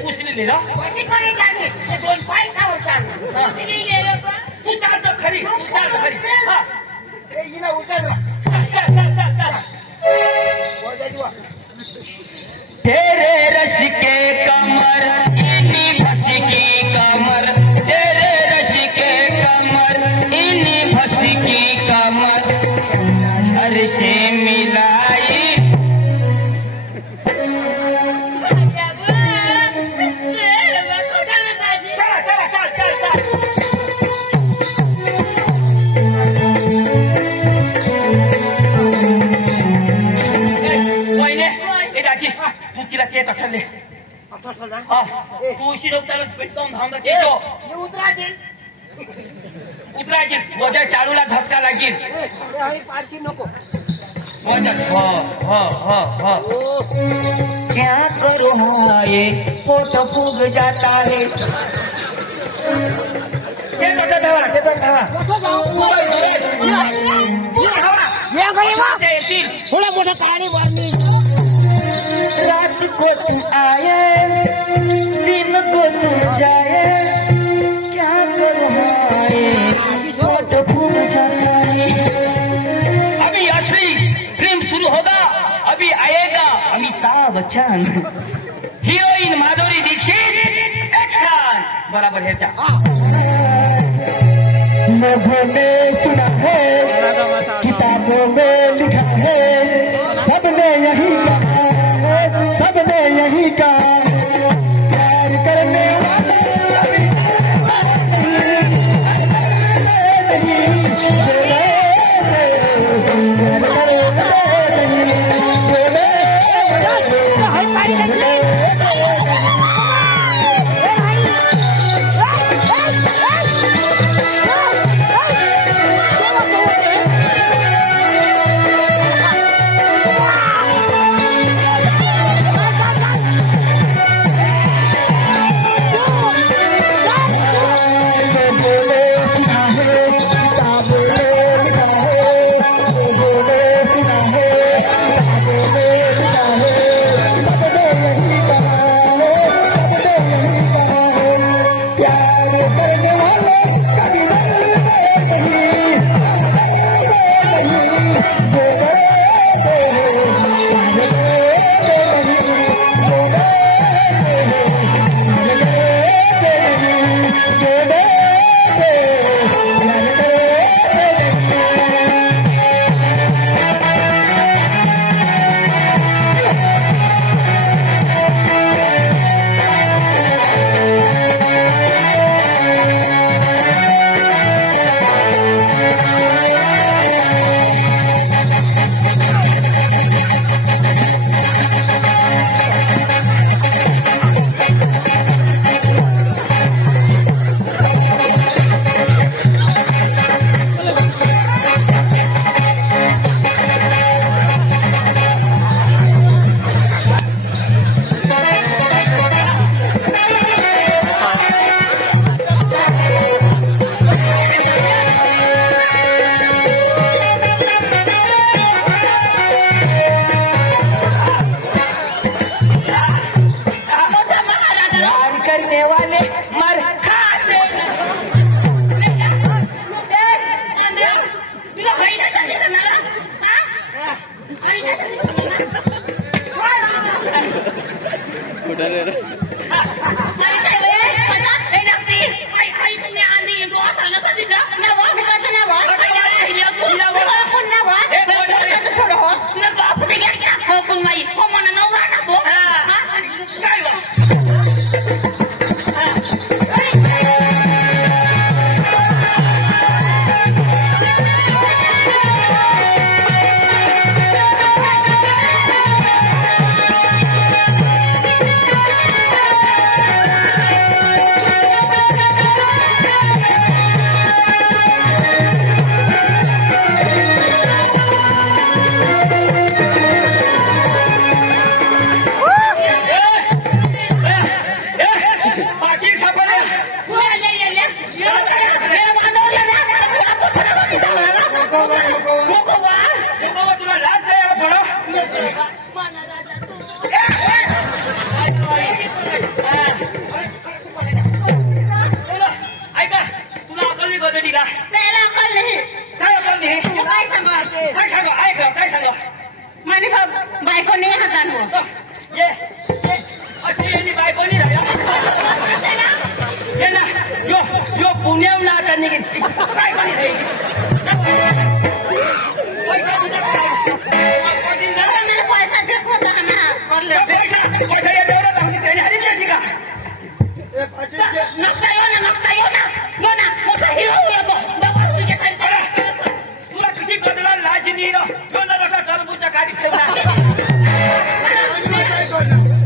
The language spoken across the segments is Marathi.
उचलेली ना कशी कोणी जाते ते दोन पैशावर चाललं तू चालतो खरी तू चालतो खरी हा हिला उचल तेरे रश के कमर इन्हीं भस की कमर तेरे रश के कमर इन्हीं भस की कमर हर से मिलाई तू तिला ते ठरले तू शिरवताना भेटतो धावून येतो उतरायची माझ्या टाळूला धक्का लागेल पारशी नको क्या करो ये पोट फूग जाता है थोडा मोठा ताळी मारली रात को तुम आए दिन को तुम जाए क्या करो छोट फूल जाता है अभी असली फिल्म शुरू होगा अभी आएगा अमिताभ बच्चन हीरोइन माधुरी दीक्षित एक्शन बराबर है लोगों ने सुना है किताबों में लिखा है सबने यही कहा सबने यही कहा प्यार करने नक्का येऊ ना मोठा हिरो येतो तुला कशी गदला लाज नाही रो मोठा टरबूजच्या गाडी ठेवला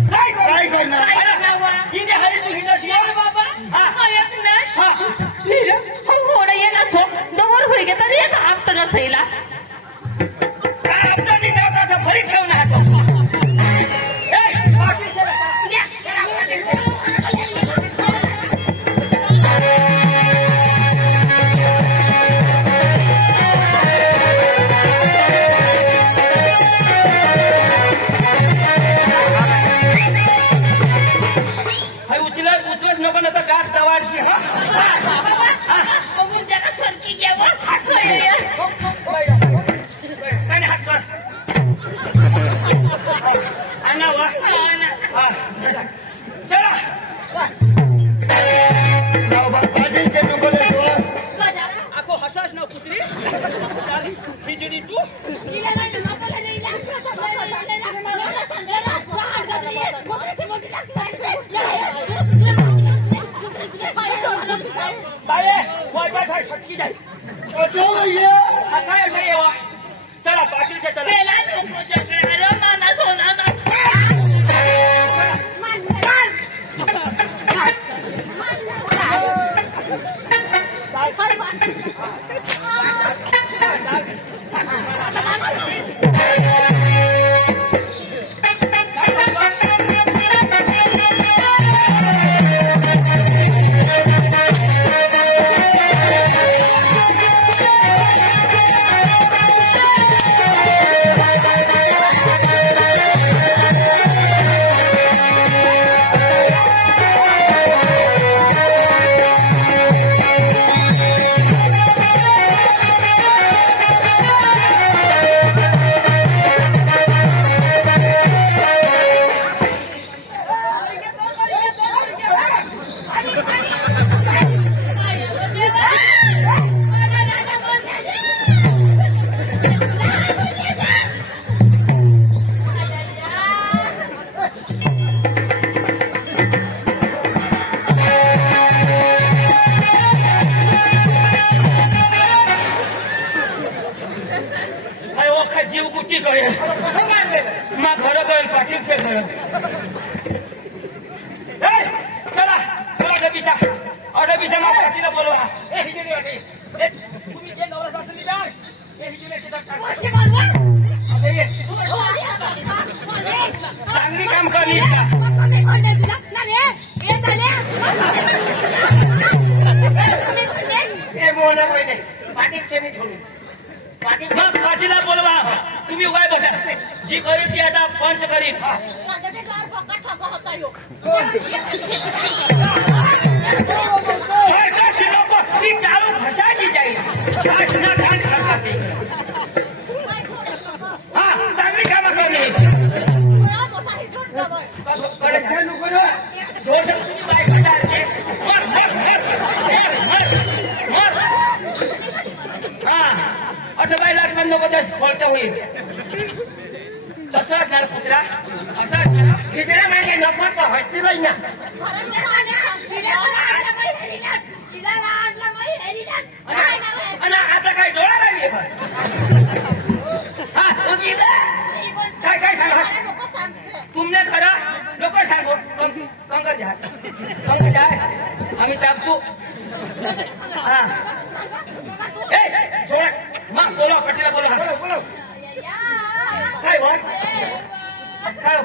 काय करणार ही जे हरी तू हिनशी बाबा हा येत नाही हा होडा येला तो डोर होई गेला तरी याचा आप्त न थैला काय आपली देवताचा भरी ठेवणार तो ए पाटील उचलच नको ना तर गाठ दवाडशी त्याला सरकी घ्यावं काय हात कर अन्ना वा चला आखो हसास ना कुत्री खिचडी तू बाये वाय छटकी जाए काय नाही येवा चला पाटीलच्या चला नाना सोना जीव कुठे करेल मग घर करेल पाटील से घर चला चला डबीसा डबीसा मग पाटीला बोलवा तुम्ही जे नवरा सासू निघाल हे हिजले चांगली काम करली पाटीला बोलवा तुम्ही उगाय बसा जी करीत ती आता पंच करीत ती चालू फसायची जाईल हा चांगली कामं करणे असं बाई लाख बंद फॉल्ट होईल कसं असणार कुत्रा असं असणार खिचड्या मागे नफा हसतील ना आता काय डोळा लागले काय काय सांगा तुमने खरा नको सांगू कंकर जा आम्ही टाकतो हा सोडा मग बोला पटीला बोला काय वाट काय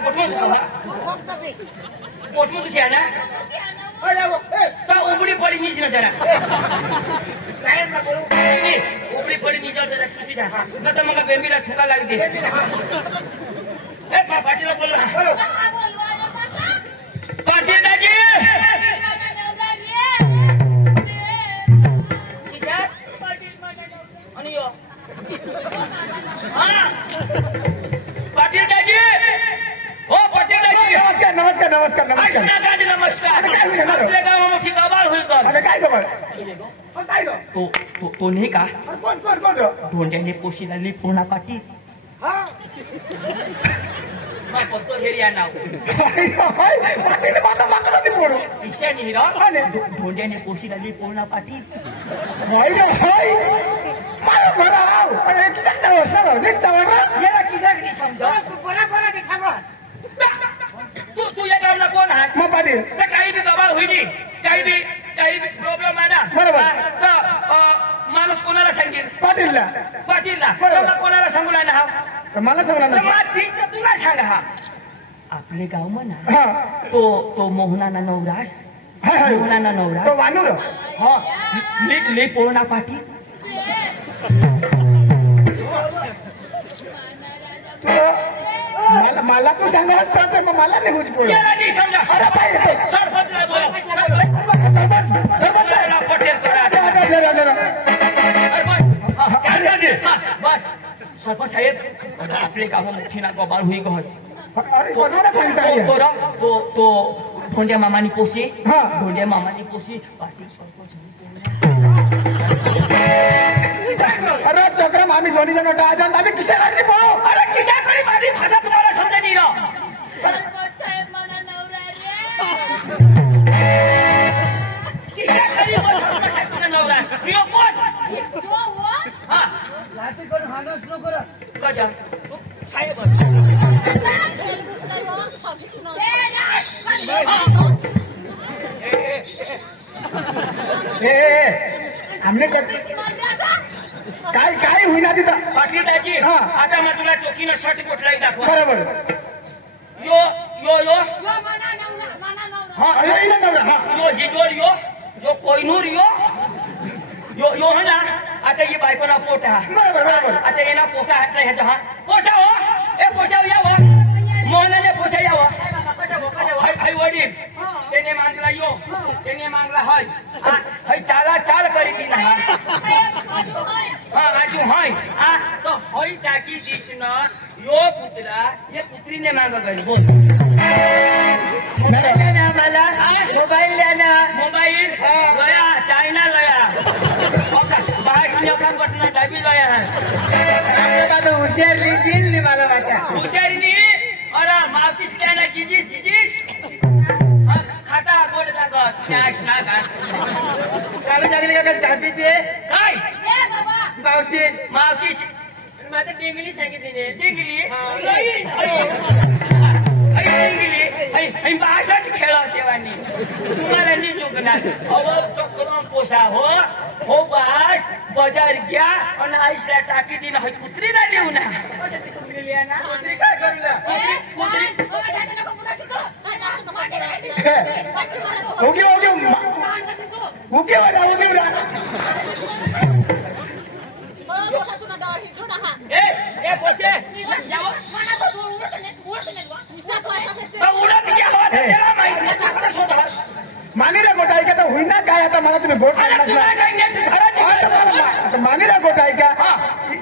पोटमून दुखी आहे ना उबडी पडी नीच ना जरा उबडी पडी नीच जरा सुशी जा न तर मग बेंबीला ठुका लागते पाटीला बोला पाटील दाजी पाटील दाजी हो पाटील दाजी नमस्कार नमस्कार नमस्कार दाजी नमस्कार आपल्या गावा मोठी गबाळ होईल काय खबर काय तो नाही का कोण कोण कोण धोंड्याने पोशीला पूर्ण पाटील मग पत्तो हेरिया नाव पाटील माझा माकडा नाही पडू ईशा नाही रा धोंड्याने पोशी लागली पूर्ण पाठी मला बरं आव किसा सर नीट याला किसा किती समजा बरोबर सांगा तू या गावला कोण आहेस मग पाटील तर काही बी गबाळ होईल काही बी प्रॉब्लेम आहे ना बरोबर. तर माणूस कोणाला सांगेल पाटीलला पाटीलला बरोबर. तर मग कोणाला सांगू ना हा तर मला सांगणार तर नाही मग ठीक तर तुला सांगा हा आपले गाव म्हणा हा तो मोहनाना नवरास हाय हाय मोहनाना नवरास तो वानूर हा नीट पूर्ण पाठी मला तू सांगा असता तर मला नाही होत पडलं. याला नाही समजा सरपंचला बोला सरपंचला पटेल करा बस सरपंच साहेब आपले गाव मोठी ना गबाळ होई गहत तो धोंड्या मामानी पोशी हा. धोंड्या मामानी पोशी पाटील सरपंच अरे चक्रम आम्ही दोन्ही जण डायजन आम्ही किशा काढली पळो अरे किशा करी माझी भाषा तुम्हाला समजा नाही ना सरपंच साहेब मला नवरा किशा करी सरपंच साहेब तुला नवरा मी कोण हा लाती करून हानस नको रे. कजा साहेब ए हमने काय काय होईना तिथं पाटील दाजी हा. आता मग तुला चोकीनं शर्ट कोटलाही दाखवा बरोबर यो यो यो हा अरे इला नवरा हा यो हिजोड यो कोयनूर यो है ना आता ही बायकोना पोट हा बरोबर बरोबर आता येना पोसा हात ह्याचा हा पोसा हो ए पोसा या हो मोहनाने पोसा या हो हाय वडील त्याने मागला यो त्याने मागला हाय हाय चाला चाल करी ती ना हा आजू हाय हा तो हाय टाकी दिसन यो पुतला ये पुत्रीने माग गई बोल मला मोबाईल द्या ना मोबाईल लया चाइना लया बाईस नकाम बटना डाबी लया हुशार लिहिली मला वाटतं हुशारीनी अरे मावशीस काय ना जिजीस खाता गोड लागत स्नॅक्स ना घाल काल लागली का कापी ते काय मावशी मावशीस माझं डेंगली सांगितली डिंगली डिंगली भाषाच खेळ तेव्हानी तुम्हाला नाही चुकणार अहो चक्करून पोसा हो बास बाजार घ्या आणि आईसला टाकी दिन हाय कुत्री ना देऊ ना काय करूला कुत्री ओके ओके ओके वाला ओके ए पोसे यावं उडत घ्यावं त्याला माहिती टाकलं शोधा मानीला गोटा आहे का तर होईना काय आता मला तुम्ही बोट अरे तुला काय नेट घराची मानीला गोटा आहे का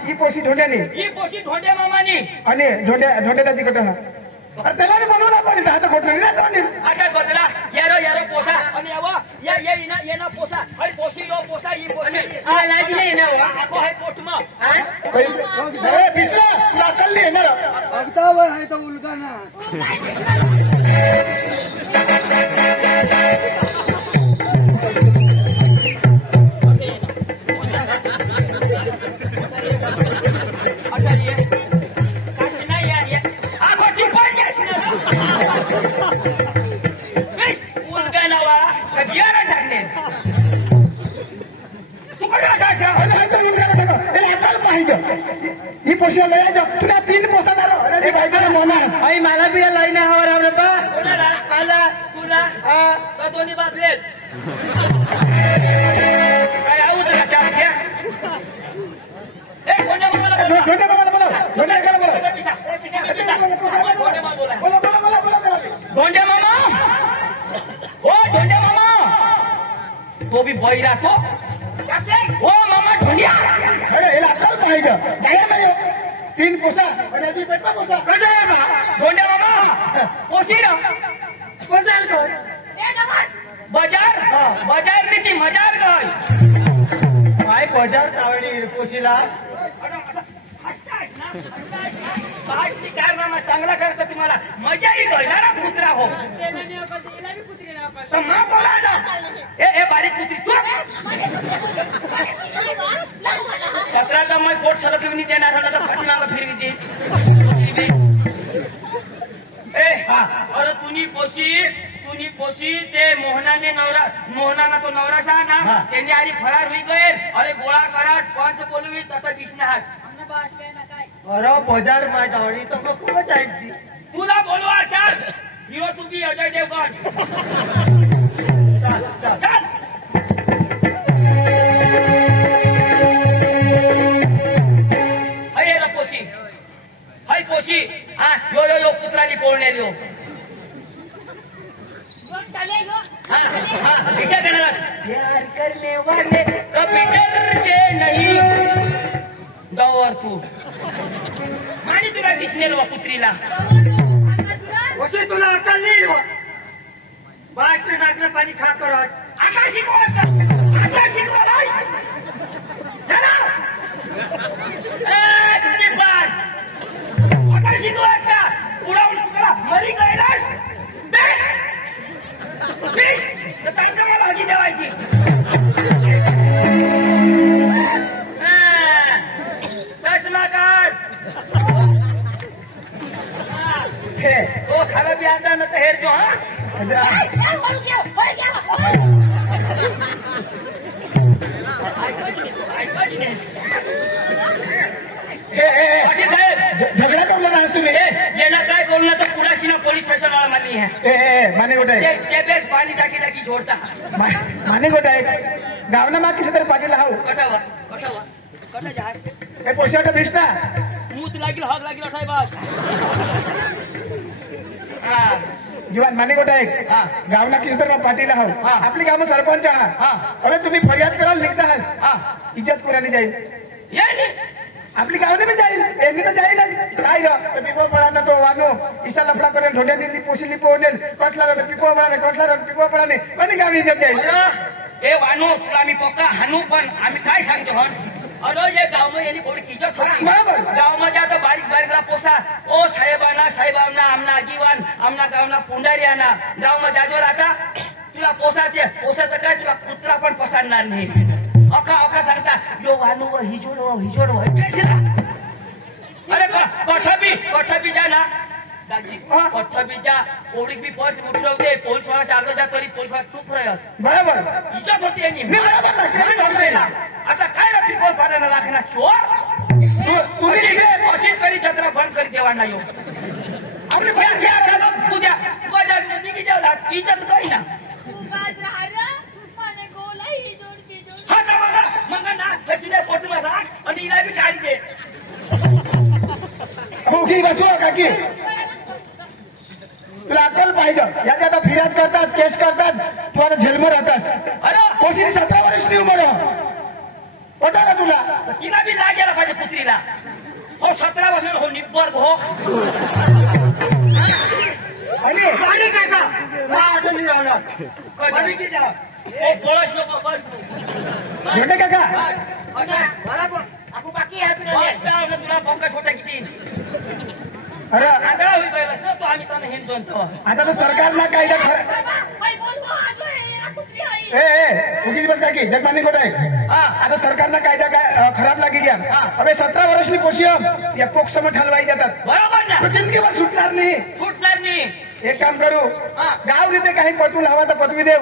ही पोशी धोंड्याने ही पोशी धोंड्या मामानी आणि धोंड्याचा तिकट त्याला बनवला पण आता गोट नाही ना कोणी आता गजरा यारो पोसा आणि यावं या येना पोसा हाय पोशी यो पोसा ही पोशी लाजी नाही ना आको हाय पोटमा बिसरा तुला चालली आहे मला अगदावर आहे तो उलगाना. आता ये काशी नाही या आको ती पण याशी उलगा नावा सगळ्याला टाकले तू कडे पाहिजे ही पोशी लय तुला 3 पोसा झालो हे बायकाला मोना आई मला बी लाईन हवा रावले पा कोणाला आला तुला हा का दोन्ही बापले काय आऊ तुला चारशे ए कोणत्या मामाला बोला धोंड्या मला बोला धोंड्या बोला धोंड्या मामा हो धोंड्या मामा तो भी बहिरा तो हो मामा धोंड्या अरे याला अक्कल पाहिजे बाहेर नाही 3 पोसा आणि ती पेटला पोसा कसा आहे बा धोंड्या मामा पोशी ना पोसाल कोण बाजार नी ती मजार गय काय बजार तावडी पोशीला काय कारनामा चांगला करतो तुम्हाला मजा येईल ना कुत्रा हो तर मग बोला ना ए बारीक कुत्री चुप सतराचा मग पोट सलग घेऊन देणार होला तर पाठीमागं फिरवी दे ए हा अरे तुनी पोशी ते मोहनाना तो नवराशा ना त्यांनी आधी फरार होई गए अरे गोळा कराट पंच बोलवी तथा विष्णाहात अरे बजार मा जावणी तो मग खूपच आहे तुला बोलवा चल हिरो तू बी अजय देवगण चल हाय पोशी हा यो पुत्राली पोळणेली हो ऐसा करना प्यार करने वाले कभी डरते नहीं गौर तू मानी तुला दिसलेल वा कुत्रीला वशी तुला अक्कल नाही हो बासने नाकने पाणी खा करत आता शिकवास का आता शिकवाय चला तुझी प्लान आता शिकवास का उडावून शिकला मरी गैलास बेस तर पैसा मला भाजी देवायची चष्मा काढ ओ खाना भी आता ना तो हेर जो हाँ झगडा करला ना तुम्ही ये ना काय करू ना तो पुराशी ना पोलीस स्टेशन वाला मानी है माने कुठे आहे ते बेस पाणी टाकी छोड़ता माने कुठे आहे गावना मा किसी तर पाटील हाव कटा जहाज हे पोशाटा भेट ना मूत लागील हग लागील अठाई बस हा जीवन माने कुठे आहे गावना किसी तर पाटील हाव आपली गाव सरपंच अरे तुम्ही फरियाद कराल निघता इज्जत कुरानी जाईल ये नहीं आपली गावने भी जाईल यांनी तर जाईल काय रे पिको पळाना तो वानो ईसा लफडा करेल ढोड्या दिली पोशिली पोनेल कटला रे पिको पळाने कोणी गाव इज्जत जाईल ए वानो तुला मी पक्का हानू पण आम्ही काय सांगतो हन अरे ये गाव में यानी कोणी इज्जत गाव में जातो बारीक पोसा ओ साहेबांना आमना आजीवन आमना गावना पुंडारियाना गाव में जाजो राहता तुला पोसाचं काय तुला कुत्रा पण पसंदणार नाही अखा सांगता यो वानू हिजोड अरे कठ भी जा ना दाजी कठ भी जा पोळी भी पोच उठवते पोलीस वाला आलो जा तरी पोलीस वाला चुप राहत बरोबर इज्जत होती यांनी आता काय ना पिकोल पाण्याला राखणार चोर तुम्ही अशीच करी जत्रा बंद करी देवा नाही उद्या बाजार निघी जाऊ इज्जत काही ना हा तर मग ना बसले पोटમાં રાખ અને ઈલા બી કાઢી દે खोकी बसू काकी तुला अक्कल पाहिजे याच्या आता फिर्याद करतात केस करतात तू आता जेलमध्ये राहतास अरे पोशीने 17 वर्षाची उमर पटा का तुला तिला बी लागेला पाहिजे कुत्रीला हो 17 वर्ष हो निब्बर हो आणि पाणी काका माझं मी राहणार पाणी की जा ओ बस नको बस मोठे काका बरोबर आपण बाकी आहे तुला पंखा छोटा किती अरे आंधळा होई गयलास ना तो आम्ही तर हिंदून तो आता तो सरकारला कायदा उगीच बस काकी जगमानी कुठे आहे आता सरकारना कायदा खराब लागी गया હવે 17 વર્ષની પોશિયમ या पोक्सोમાં ઠલવાઈ जातात बरोबर ना तो जिंदगीभर सुटणार नाही एक काम करू गाव रीते काही पटू लावा तर पदवी देव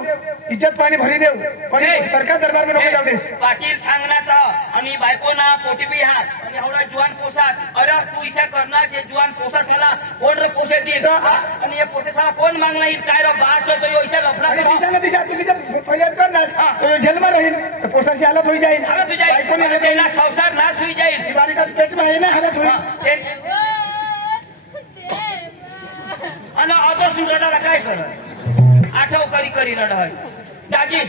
इज्जत पाणी भरी देव पण सरकार दरबार में नको जाऊ देस पाटील सांगणार आणि बायको ना पोटी बी हा आणि एवढा जुवान पोसात अरे तू इशा करणार जे जुवान पोसासाला कोण रे पोसे देईल आणि हे पोसेसाला कोण मागणार येईल काय रे बास होतो यो इशा लफडा आणि दिशा तुम्ही जर फरियाद करणार तो जेलમાં राहील तर पोसाची हालत होई जाईल अरे तुझ्या बायकोने पहिला संसार नाश होई जाईल दिवाळीच्या पेटમાં आहे ना हालत होईल आणि अगोसून रडायला काय कर आठव करी रडाय दाजी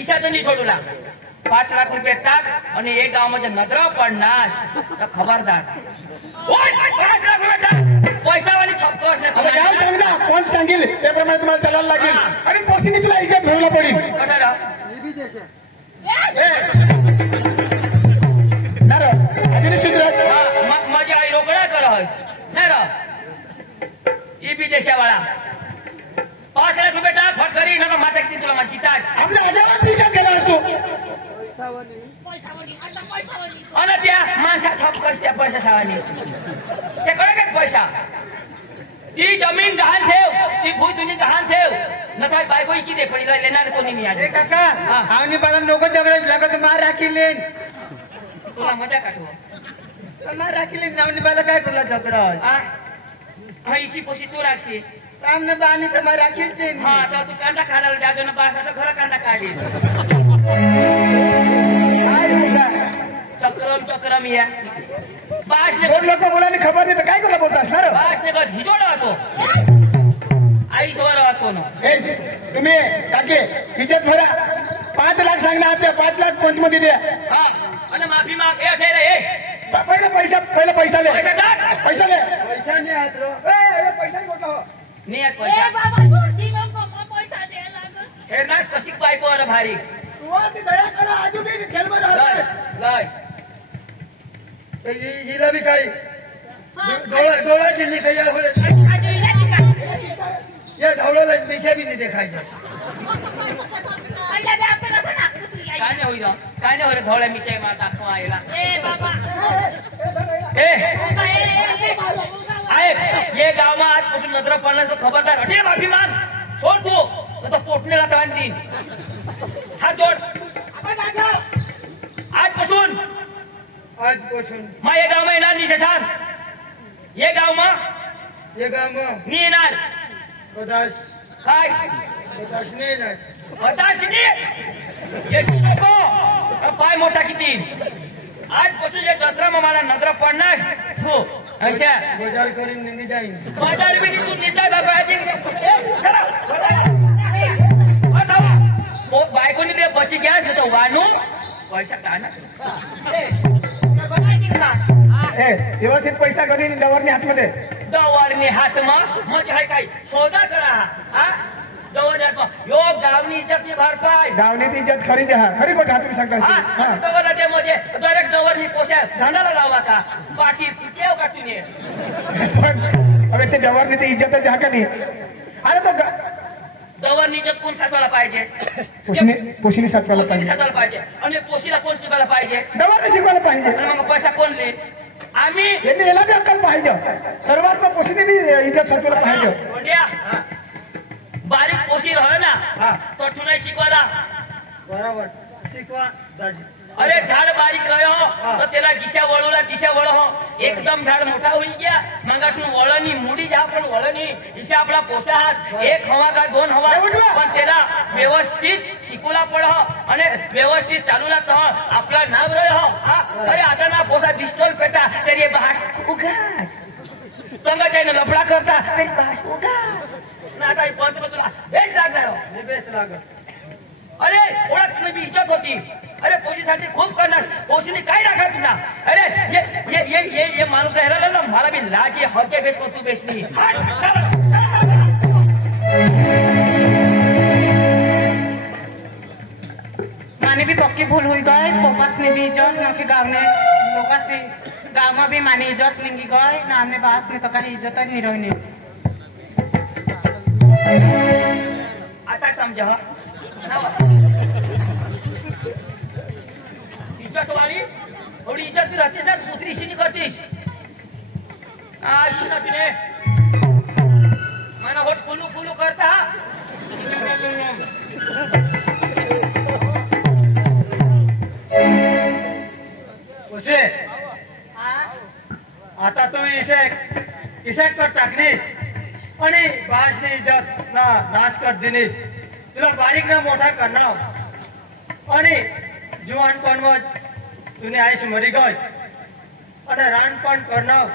ईशा तर नाही सोडूला 5 लाख रुपये टाक आणि एक गावामध्ये नजरा पडणार तर खबरदार 5 लाख रुपये टाक पैसावाली खपतोस नाही आता गाव सांगितलं कोण सांगेल त्याप्रमाणे तुम्हाला चालायला लागेल आणि पोस्टिंग तुला इज्जत भरवला पडेल कटारा अजून सुधरस माझी आई रोकडा कर नाही रा देशावाळा 5 लाख रुपये टाक फटकरी नका माझ्या किती तुला माझी ताज आपल्या अजाबात विचार केला असतो आणि त्या माणसा थाप कस त्या पैसा सावानी ते कळे काय पैसा ती जमीन गहाण ठेव ती भूई तुझी गहाण ठेव न काय बायको की दे पण लेणार कोणी नाही ए आले काका आवनी पाला नको झगडा लागत मार राखीले तुला मजा काढू मार राखीले आवनी पाला काय तुला झगडा हा इशी पोशी तू राखशी आमने बानी तर मार राखीचे हा तर तू कांदा खायला जातो ना बास असं खरं कांदा काढी चक्रम या बासने दोन लोक मुलांनी खबर नाही तर काय करा बोलत असणार बासने बस हिजोडा होतो आई सोवर होतो ना तुम्ही काके हिच्यात भरा 5 लाख सांगणार आता 5 लाख पंचमध्ये द्या हा आणि माफी माग ए ठेरे ए पहिले पैसा ले पैसा टाक पैसा ले पैसा नाही हात रो पैसा नाही कुठला हो नियत ए पैसा बाबा जोडची नको मग पैसा द्यायला लागत हे नाच कशी बायको अरे भारी तू ती दया करा आजू बी खेळ मध्ये गाय हिला बी काही डोळ्याची नाही काही या धावड्याला दिशा बी नाही देखायच्या काय नाही होईल काय नाही होईल धोळ्या मिशाई मला दाखवा आईला ए बाबा ये गाव में आजपासून नजर पडणार तो खबरदार अठे माफी मान सोड तू तो पोटणेला ताण देईन हात जोड आजपासून मा ये गाव में येणार नाही शशांक ये गाव में ये गाव मग मी येणार कदाच काय नाही ना बताशनी येशी नको पाय मोठा किती आजपासून या जत्रा मला नजर पडणार तू अच्छा बाजार करीन निघी जाईन बाजार में तू निंदा बाबा बायकोनी ते बची गॅस तो वानू पैसा काढा व्यवस्थित पैसा घरी डवरनी हातमध्ये दवारने हात म्हणजे हाय काय सौदा करा हा दवर यो गावनी इज्जतनी भरपाय गावनी ती इज्जत खरी द्या खरी गोष्ट हात हा सांगता दवर ते म्हणजे डायरेक्ट दवरनी पोशा धंदाला लावा का बाकी ठेव का तुम्ही अरे ते डवरनी ती इज्जत द्या का नाही अरे तो दवरनी इज्जत कोण साचवायला पाहिजे पोशिनी सातवायला पोशीला पाहिजे साचवायला पाहिजे आणि पोशीला कोण शिकवायला पाहिजे डवरनी शिकवायला पाहिजे आणि मग पैसा कोण ले आम्ही यांनी याला बी अक्कल पाहिजे सर्वात पोशिनी बी इज्जत सातवायला पाहिजे धोंड्या, बारीक पोशी रह ना तो ठुनाई शिकवायला बरोबर शिकवा दाजी अरे झाड बारीक रहो तो त्याला दिशा वळो एकदम झाड मोठा होईल गया मंगासून वळणी मुडी जा पण वळणी इशे आपला पोसा हात 1 हवा का 2 हवा पण त्याला व्यवस्थित शिकवला पड आणि व्यवस्थित चालू लागत आपला नाव रहो अरे आता ना पोसा पिस्तोल पेटा तरी भास उघड तंगाच्या लफडा करता तरी भास उघड ना आता पंचमतुला बेस लागणार बेस लागत अरे ओळख तुझी इज्जत होती अरे पोशीसाठी खूप करणार पोशीने काय राखा तुला अरे ये माणूस राहिला ना मला बी लाज ये हके बेस तू बेसनी माने भी पक्की भूल हुई गए पोपस ने भी इज्जत न कि गाँव ने लोकस ने गाँव में भी माने इज्जत नहीं गए ना हमने बास में तो कहीं इज्जत नहीं रोने आता समझ इज्जत वाली थोड़ी इज्जत रहती ना दूसरी सी नहीं करती आज ना तुझे मैंने वोट फुलू करता उसे आता तुम्ही इसे कर टाकलीस आणि बाजनी इज्जत ना नाश कर दिलीस तुला बारीक ना मोठा करणार आणि जीवानपण तुने आईश मरी गई અને રાણપણ કરનાર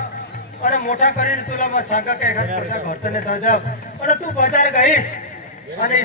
અને મોટા કરીને તુલા માં સાગા કે એકાદ પૈસા ઘરતને થઈ જાવ અને તું બજાર ગઈશ અને